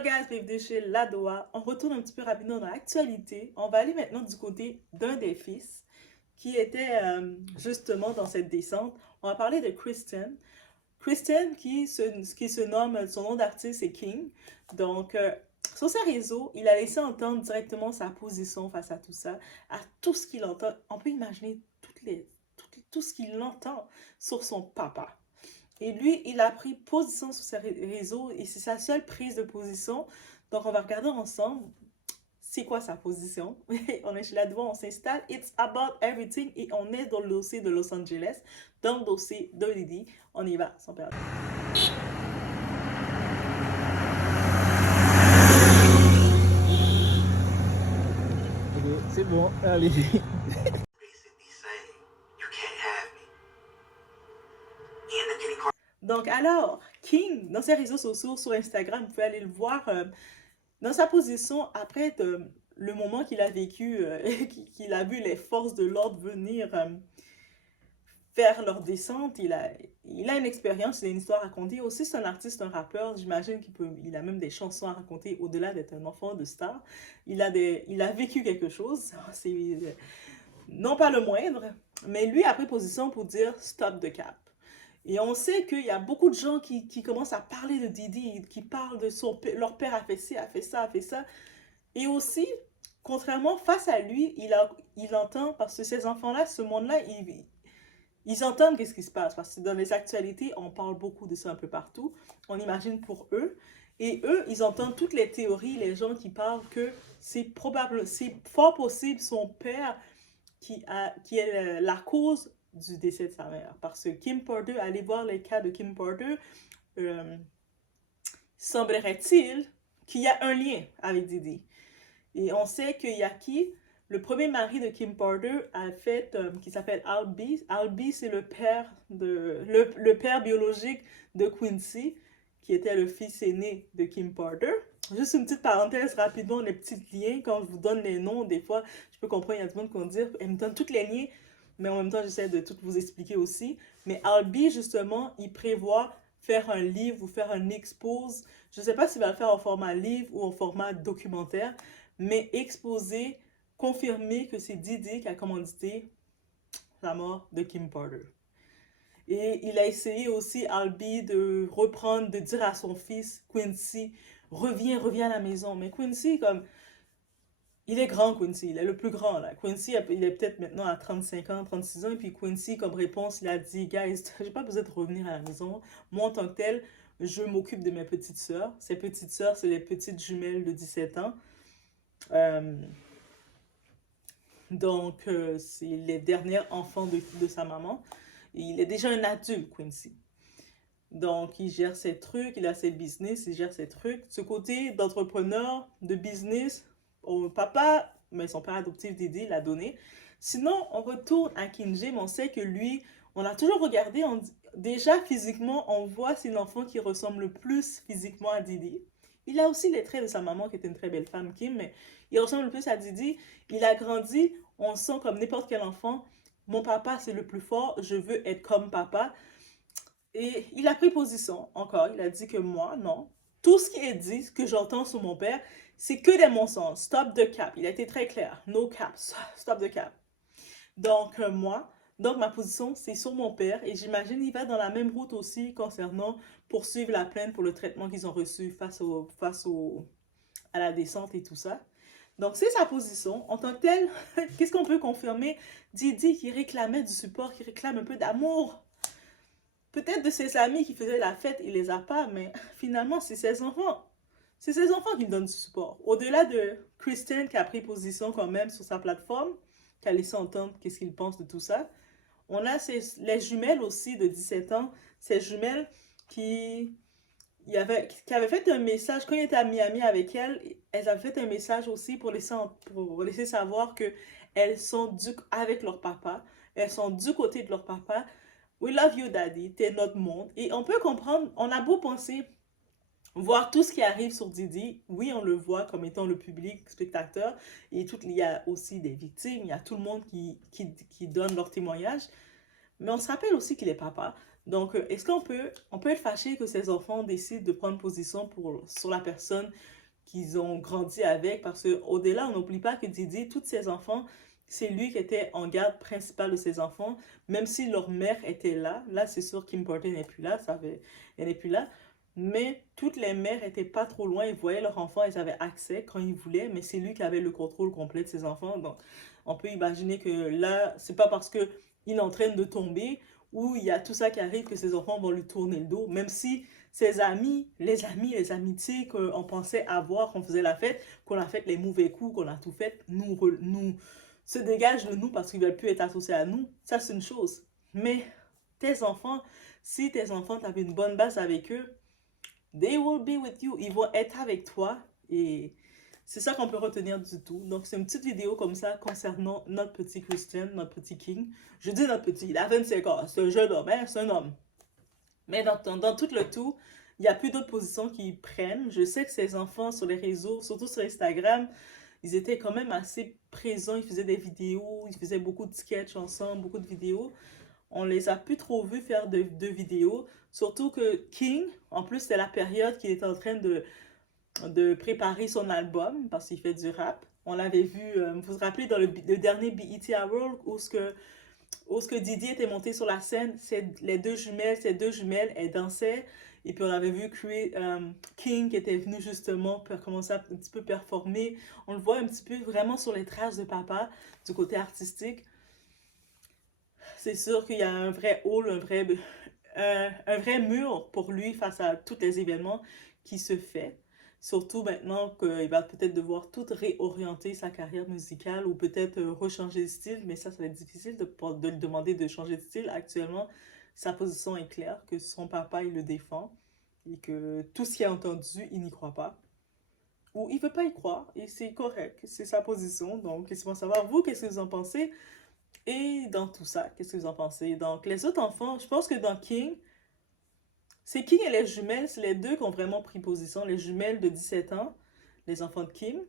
Hello guys, bienvenue chez Ladoa. On retourne un petit peu rapidement dans l'actualité. On va aller maintenant du côté d'un des fils qui était justement dans cette descente. On va parler de Kristen. Kristen qui se nomme, son nom d'artiste est King. Donc, sur ses réseaux, il a laissé entendre directement sa position face à tout ça, à tout ce qu'il entend. On peut imaginer tout ce qu'il entend sur son papa. Et lui, il a pris position sur ses réseaux et c'est sa seule prise de position. Donc, on va regarder ensemble c'est quoi sa position. On est chez la devant, on s'installe. It's about everything et on est dans le dossier de Los Angeles, dans le dossier de Diddy. On y va, sans perdre. Ok, c'est bon, allez. Donc, alors, King, dans ses réseaux sociaux, sur Instagram, vous pouvez aller le voir dans sa position après le moment qu'il a vécu, qu'il a vu les forces de l'ordre venir faire leur descente. Il a une expérience, il a une histoire à raconter. Aussi, c'est un artiste, un rappeur. J'imagine il a même des chansons à raconter au-delà d'être un enfant de star. Il a vécu quelque chose. C'est non pas le moindre, mais lui a pris position pour dire stop the cap. Et on sait qu'il y a beaucoup de gens qui commencent à parler de Diddy, qui parlent de leur père a fait ci, a fait ça, a fait ça. Et aussi, contrairement, face à lui, il entend, parce que ces enfants-là, ce monde-là, ils entendent qu'est-ce qui se passe. Parce que dans les actualités, on parle beaucoup de ça un peu partout. On imagine pour eux. Et eux, ils entendent toutes les théories, les gens qui parlent que c'est fort possible son père qui est la cause du décès de sa mère. Parce que Kim Porter, allez voir les cas de Kim Porter, semblerait-il qu'il y a un lien avec Diddy. Et on sait qu'il y a qui le premier mari de Kim Porter a fait, qui s'appelle Al B. Al B, c'est le père biologique de Quincy, qui était le fils aîné de Kim Porter. Juste une petite parenthèse rapidement, les petits liens, quand je vous donne les noms, des fois, je peux comprendre, il y a du monde qui vont dire, elle me donne toutes les liens, mais en même temps, j'essaie de tout vous expliquer aussi. Mais Al B, justement, il prévoit faire un livre ou faire un expose. Je ne sais pas s'il va le faire en format livre ou en format documentaire, mais exposer, confirmer que c'est Diddy qui a commandité la mort de Kim Porter. Et il a essayé aussi, Albi, de reprendre, de dire à son fils, Quincy, reviens à la maison. Mais Quincy, comme, il est grand, Quincy, il est le plus grand, là. Quincy, il est peut-être maintenant à 35 ans, 36 ans, et puis Quincy, comme réponse, il a dit, guys, j'ai pas besoin de revenir à la maison. Moi, en tant que tel, je m'occupe de mes petites sœurs. Ces petites sœurs, c'est les petites jumelles de 17 ans. Donc, c'est les derniers enfants de sa maman. Et il est déjà un adulte, Quincy. Donc, il gère ses trucs, il a ses business, il gère ses trucs. Ce côté d'entrepreneur, de business, au papa, mais son père adoptif Didi l'a donné. Sinon, on retourne à King James, on sait que lui, on a toujours regardé, déjà physiquement, on voit c'est l'enfant qui ressemble le plus physiquement à Didi. Il a aussi les traits de sa maman qui était une très belle femme, Kim, mais il ressemble le plus à Didi. Il a grandi, on sent comme n'importe quel enfant, mon papa c'est le plus fort, je veux être comme papa. Et il a pris position, encore, il a dit que moi, non. Tout ce qui est dit, ce que j'entends sur mon père, c'est que des mensonges. Stop the cap. Il a été très clair. No cap. Stop the cap. Donc, ma position, c'est sur mon père. Et j'imagine qu'il va dans la même route aussi concernant poursuivre la plainte pour le traitement qu'ils ont reçu à la descente et tout ça. Donc, c'est sa position. En tant que tel, qu'est-ce qu'on peut confirmer? Didi qui réclamait du support, qui réclame un peu d'amour. Peut-être de ses amis qui faisaient la fête, il les a pas, mais finalement, c'est ses enfants. C'est ses enfants qui lui donnent du support. Au-delà de Kristen qui a pris position quand même sur sa plateforme, qui a laissé entendre qu'est-ce qu'il pense de tout ça, on a les jumelles aussi de 17 ans, ces jumelles qui avaient fait un message, quand il était à Miami avec elle, elles avaient fait un message aussi pour laisser savoir que elles sont avec leur papa, elles sont du côté de leur papa. We love you, daddy, t'es notre monde. Et on peut comprendre, on a beau penser, voir tout ce qui arrive sur Didi, oui, on le voit comme étant le public spectateur, et il y a aussi des victimes, il y a tout le monde qui donne leur témoignage, mais on se rappelle aussi qu'il est papa. Donc, est-ce qu'on peut être fâché que ces enfants décident de prendre position sur la personne qu'ils ont grandi avec? Parce qu'au-delà, on n'oublie pas que Didi, tous ses enfants, c'est lui qui était en garde principale de ses enfants, même si leur mère était là. Là, c'est sûr Kim Porter n'est plus là, elle n'est plus là. Mais toutes les mères étaient pas trop loin, ils voyaient leurs enfants, ils avaient accès quand ils voulaient, mais c'est lui qui avait le contrôle complet de ses enfants. Donc, on peut imaginer que là, c'est pas parce que il est en train de tomber ou il y a tout ça qui arrive que ses enfants vont lui tourner le dos, même si ses amis, les amitiés qu'on pensait avoir, qu'on faisait la fête, qu'on a fait les mauvais coups, qu'on a tout fait, nous se dégagent de nous parce qu'ils veulent plus être associés à nous. Ça, c'est une chose. Mais tes enfants, si tes enfants, tu avais une bonne base avec eux, they will be with you. Ils vont être avec toi et c'est ça qu'on peut retenir du tout. Donc, c'est une petite vidéo comme ça concernant notre petit Christian, notre petit King. Je dis notre petit, il a 25 ans, c'est un jeune homme, hein, c'est un homme. Mais dans tout le tout, il n'y a plus d'autres positions qu'ils prennent. Je sais que ces enfants sur les réseaux, surtout sur Instagram, ils étaient quand même assez présents. Ils faisaient des vidéos, ils faisaient beaucoup de sketchs ensemble, beaucoup de vidéos. On les a plus trop vus faire de vidéos. Surtout que King, en plus, c'est la période qu'il est en train de préparer son album parce qu'il fait du rap. On l'avait vu, vous vous rappelez, dans le dernier BET Award où ce que Didi était monté sur la scène, ces deux jumelles, elles dansaient. Et puis on avait vu King qui était venu justement pour commencer à un petit peu performer. On le voit un petit peu vraiment sur les traces de papa du côté artistique. C'est sûr qu'il y a un vrai hall, un vrai mur pour lui face à tous les événements qui se fait. Surtout maintenant qu'il va peut-être devoir tout réorienter sa carrière musicale ou peut-être rechanger de style, mais ça va être difficile de lui demander de changer de style. Actuellement, sa position est claire, que son papa, il le défend et que tout ce qu'il a entendu, il n'y croit pas. Ou il veut pas y croire et c'est correct, c'est sa position. Donc, laissez-moi savoir, vous, qu'est-ce que vous en pensez? Et dans tout ça, qu'est-ce que vous en pensez? Donc, les autres enfants, je pense que dans King, c'est King et les jumelles, c'est les deux qui ont vraiment pris position. Les jumelles de 17 ans, les enfants de Kim,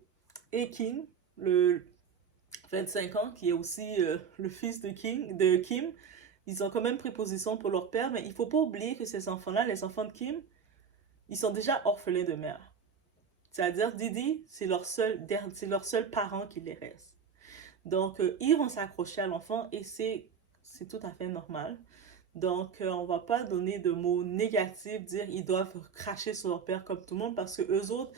et King, le 25 ans, qui est aussi le fils de Kim. Ils ont quand même pris position pour leur père, mais il faut pas oublier que ces enfants-là, les enfants de Kim, ils sont déjà orphelins de mère. C'est-à-dire, Didi, c'est leur seul parent qui les reste. Donc, ils vont s'accrocher à l'enfant et c'est tout à fait normal. Donc, on va pas donner de mots négatifs, dire ils doivent cracher sur leur père comme tout le monde parce que eux autres,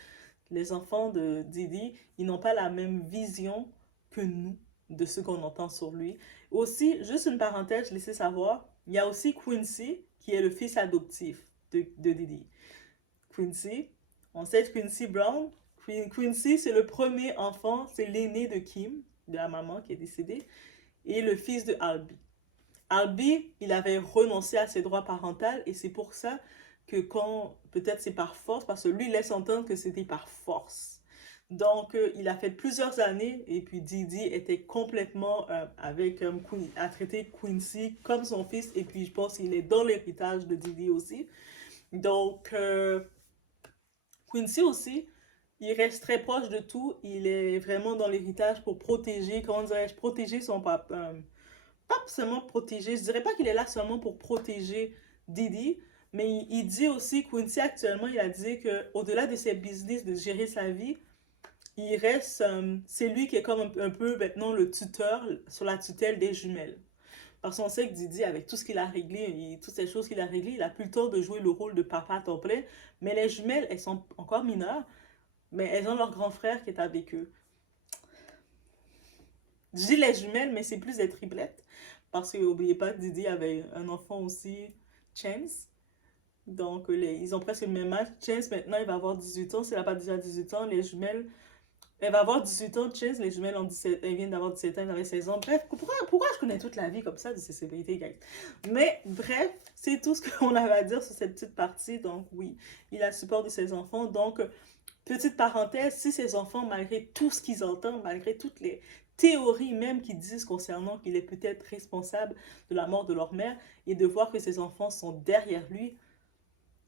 les enfants de Didi, ils n'ont pas la même vision que nous de ce qu'on entend sur lui. Aussi, juste une parenthèse, je laissais savoir, il y a aussi Quincy qui est le fils adoptif de Didi. Quincy, on sait Quincy Brown. Quincy, c'est le premier enfant, c'est l'aîné de Kim, de la maman qui est décédée, et le fils de Albie. Albie, il avait renoncé à ses droits parentaux et c'est pour ça que quand, peut-être c'est par force, parce que lui laisse entendre que c'était par force. Donc, il a fait plusieurs années et puis Didi était complètement a traité Quincy comme son fils et puis je pense qu'il est dans l'héritage de Didi aussi. Donc, Quincy aussi, il reste très proche de tout. Il est vraiment dans l'héritage pour protéger, comment dirais-je, protéger son papa. Pas seulement protéger, je dirais pas qu'il est là seulement pour protéger Didi, mais il dit aussi, Quincy actuellement, il a dit que au-delà de ses business, de gérer sa vie, il reste, c'est lui qui est comme un peu maintenant le tuteur sur la tutelle des jumelles. Parce qu'on sait que Didi, avec tout ce qu'il a réglé, toutes ces choses qu'il a réglées, il a plus le temps de jouer le rôle de papa à temps plein. Mais les jumelles, elles sont encore mineures, mais elles ont leur grand frère qui est avec eux. Je dis les jumelles, mais c'est plus des triplettes. Parce que n'oubliez pas que Didi avait un enfant aussi, Chance. Donc, ils ont presque le même âge. Chance, maintenant, il va avoir 18 ans. S'il n'a pas déjà 18 ans, les jumelles... Elle va avoir 18 ans, Chance, les jumelles ont 17, elles viennent d'avoir 17 ans, elles avaient 16 ans. Bref, pourquoi je connais toute la vie comme ça de ces célébrités, guys? Mais bref, c'est tout ce qu'on avait à dire sur cette petite partie. Donc oui, il a le support de ses enfants. Donc, petite parenthèse, si ses enfants, malgré tout ce qu'ils entendent, malgré toutes les théories même qu'ils disent concernant qu'il est peut-être responsable de la mort de leur mère, et de voir que ses enfants sont derrière lui,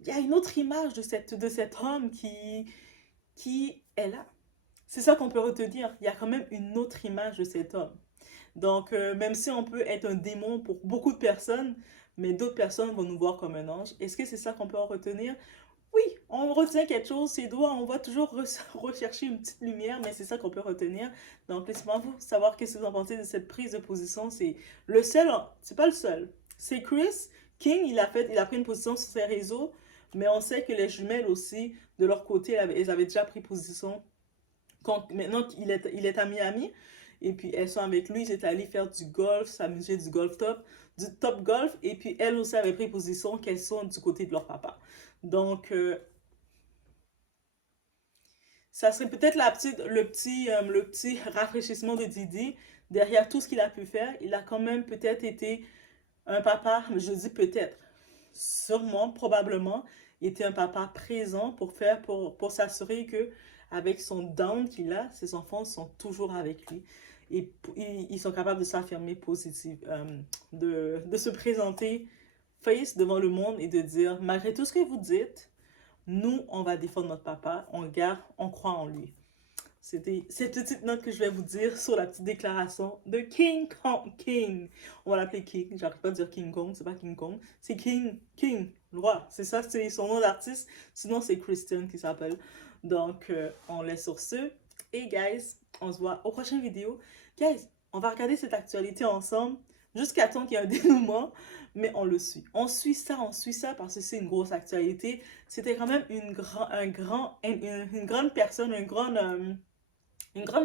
il y a une autre image de cet homme qui est là. C'est ça qu'on peut retenir. Il y a quand même une autre image de cet homme. Donc, même si on peut être un démon pour beaucoup de personnes, mais d'autres personnes vont nous voir comme un ange. Est-ce que c'est ça qu'on peut en retenir? Oui, on retient quelque chose, ses doigts, on va toujours rechercher une petite lumière, mais c'est ça qu'on peut retenir. Donc, laissez-moi vous savoir qu'est-ce que vous en pensez de cette prise de position. C'est le seul, c'est pas le seul. C'est Chris King, il a pris une position sur ses réseaux, mais on sait que les jumelles aussi, de leur côté, elles avaient déjà pris position. Maintenant qu'il est à Miami, et puis elles sont avec lui, ils étaient allés faire du golf, s'amuser du du top golf, et puis elles aussi avaient pris position qu'elles sont du côté de leur papa. Donc, ça serait peut-être le petit rafraîchissement de Didi. Derrière tout ce qu'il a pu faire, il a quand même peut-être été un papa, je dis peut-être, sûrement, probablement, il était un papa présent pour s'assurer que avec son down qu'il a, ses enfants sont toujours avec lui. Et ils sont capables de s'affirmer positif, de se présenter face devant le monde et de dire, malgré tout ce que vous dites, nous, on va défendre notre papa, on croit en lui. C'était cette petite note que je vais vous dire sur la petite déclaration de King Kong King. On va l'appeler King, j'arrive pas à dire King Kong, c'est pas King Kong, c'est King, le roi. C'est ça, c'est son nom d'artiste, sinon c'est Christian qui s'appelle. Donc, on laisse sur ce. Et guys, on se voit aux prochaines vidéos. Guys, on va regarder cette actualité ensemble jusqu'à temps qu'il y ait un dénouement, mais on le suit. On suit ça parce que c'est une grosse actualité. C'était quand même une grande personne, une grande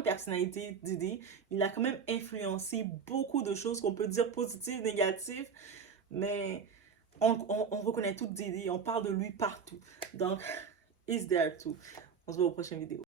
personnalité, Didi. Il a quand même influencé beaucoup de choses qu'on peut dire positives, négatives, mais on reconnaît tout Didi, on parle de lui partout. Donc, he's there too. On se voit aux prochaines vidéos.